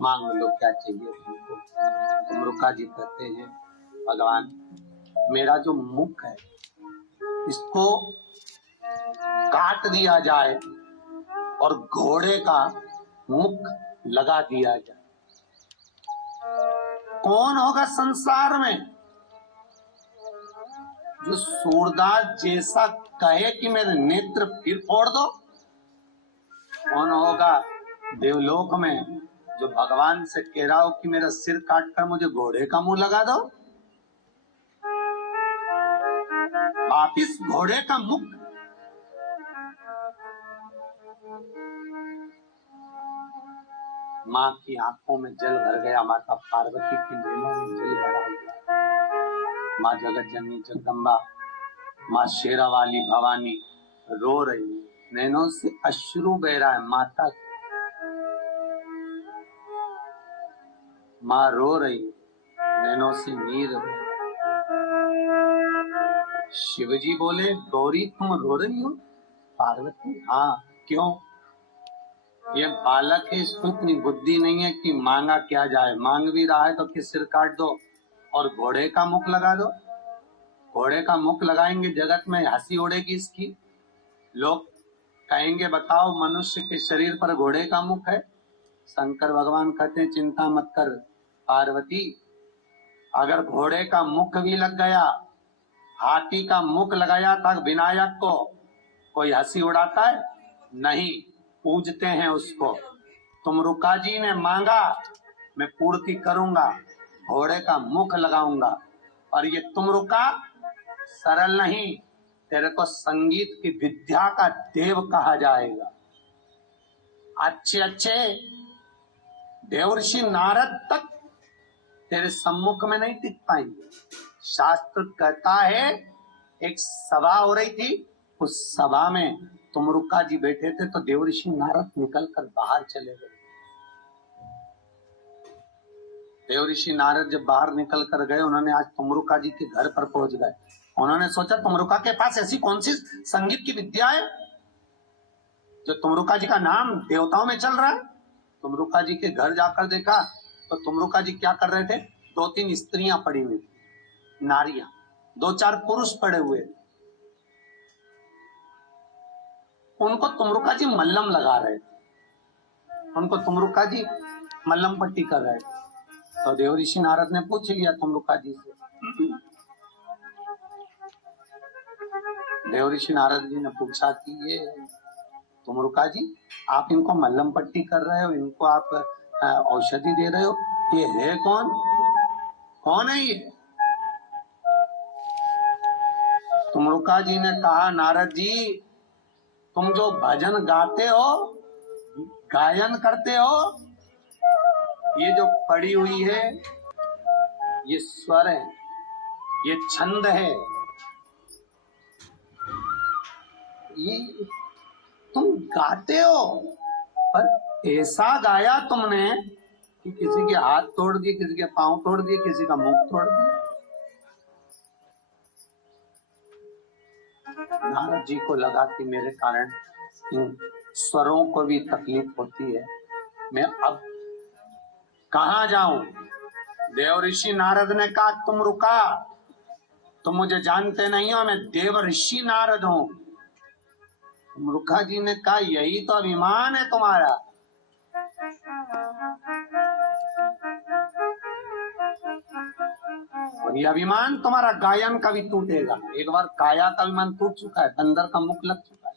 मांग लो क्या चाहिए तुमको। तुमरुका जी कहते हैं भगवान मेरा जो मुख है इसको काट दिया जाए और घोड़े का मुख लगा दिया जाए। कौन होगा संसार में जो सूरदास जैसा कहे कि मेरे नेत्र फिर फोड़ दो? कौन होगा देवलोक में जो भगवान से कह रहा हो कि मेरा सिर काट कर मुझे घोड़े का मुंह लगा दो? वापिस घोड़े का मुख। माँ की आंखों में जल भर गया, माता पार्वती की नैनों में जल भरा गया। माँ जगत जननी जगदम्बा, माँ शेरा वाली भवानी रो रही, नैनों से अश्रु बह रहा है। माता माँ रो रही, नैनों से नीर बह रहा। शिवजी बोले गौरी तुम रो रही हो? पार्वती हाँ क्यों? ये बालक है, इसको इतनी बुद्धि नहीं है कि मांगा क्या जाए। मांग भी रहा है तो कि सिर काट दो और घोड़े का मुख लगा दो। घोड़े का मुख लगाएंगे जगत में हंसी उड़ेगी इसकी। लोग कहेंगे बताओ मनुष्य के शरीर पर घोड़े का मुख है। शंकर भगवान कहते हैं चिंता मत कर पार्वती, अगर घोड़े का मुख भी लग गया, हाथी का मुख लगाया था विनायक को, कोई हंसी उड़ाता है? नहीं, पूजते हैं उसको। तुमरुका जी ने मांगा, मैं पूर्ति करूंगा, घोड़े का मुख लगाऊंगा। और ये तुमरुका सरल नहीं, तेरे को संगीत की विद्या का देव कहा जाएगा। अच्छे अच्छे देवर्षि नारद तक तेरे सम्मुख में नहीं टिक पाएंगे। शास्त्र कहता है एक सभा हो रही थी, उस सभा में तुमरुका जी बैठे थे तो देवर्षि नारद निकलकर बाहर चले गए। देवर्षि नारद जब बाहर निकल कर गए, उन्होंने आज तुमरुका जी के घर पर पहुंच गए। उन्होंने सोचा तुमरुका के पास ऐसी कौन सी संगीत की विद्या है जो तुमरुका जी का नाम देवताओं में चल रहा है। तुमरुका जी के घर जाकर देखा तो तुमरुका जी क्या कर रहे थे, 2-3 स्त्रियां पड़ी हुई, नारियां, 2-4 पुरुष पड़े हुए। उनको तुमरुका जी मल्लम लगा रहे थे, उनको तुमरुका जी मल्लम पट्टी कर रहे थे। तो देवऋषि नारद ने पूछ लिया तुमरुका जी से। देवऋषि नारद जी ने पूछा कि ये तुमरुका जी आप इनको मल्लम पट्टी कर रहे हो, इनको आप औषधि दे रहे हो, ये है कौन? कौन है ये? तुमरुका जी ने कहा नारद जी तुम जो भजन गाते हो, गायन करते हो, ये जो पड़ी हुई है ये स्वर है, ये छंद है, ये तुम गाते हो पर ऐसा गाया तुमने कि किसी के हाथ तोड़ दिए, किसी के पांव तोड़ दिए, किसी का मुंह तोड़ दिया। नारद जी को लगा कि मेरे कारण इन स्वरों को भी तकलीफ होती है, मैं अब कहाँ जाऊं? देवऋषि नारद ने कहा तुम रुका, तुम मुझे जानते नहीं हो, मैं देवऋषि नारद हूं। तुमरुका जी ने कहा यही तो अभिमान है तुम्हारा। और ये अभिमान तुम्हारा गायन का भी टूटेगा। एक बार काया का अभिमान टूट चुका है, बंदर का मुख लग चुका है,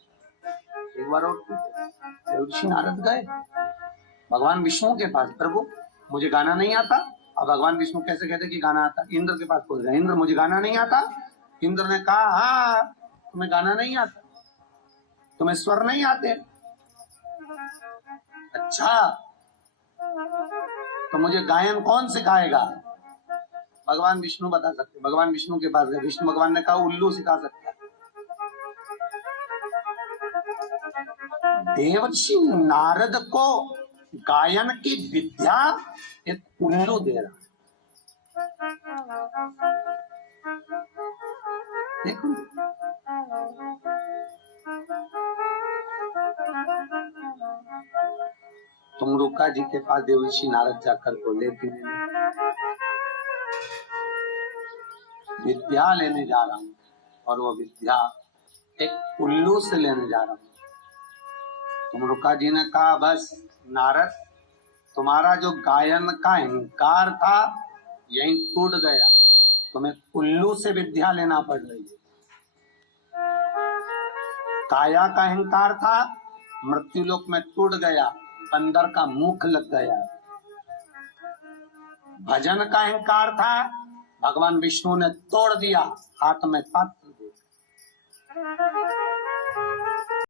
एक बार और टूटे। ऋषि नारद गए भगवान विष्णु के पास, प्रभु मुझे गाना नहीं आता। अब भगवान विष्णु कैसे कहते कि गाना आता? इंद्र के पास पहुंच गए, इंद्र मुझे गाना नहीं आता। इंद्र ने कहा हाँ तुम्हें गाना नहीं आता, तुम्हें स्वर नहीं आते। अच्छा तो मुझे गायन कौन सिखाएगा? भगवान विष्णु बता सकते। भगवान विष्णु के पास गए, विष्णु भगवान ने कहा उल्लू सिखा सकता है। देवर्षि नारद को गायन की विद्या एक उल्लू दे रहा। देखो तुम रुका जी के पास देवर्षि नारद जाकर बोले कि विद्या लेने जा रहा हूँ, और वो विद्या एक उल्लू से लेने जा रहा हूँ। तुम रुका जी ने कहा बस नारद, तुम्हारा जो गायन का अहंकार था यही टूट गया, तुम्हें उल्लू से विद्या लेना पड़ रही है। काया का अहंकार था, मृत्युलोक में टूट गया, बंदर का मुख लग गया। भजन का अहंकार था, भगवान विष्णु ने तोड़ दिया, हाथ में पात्र दिया।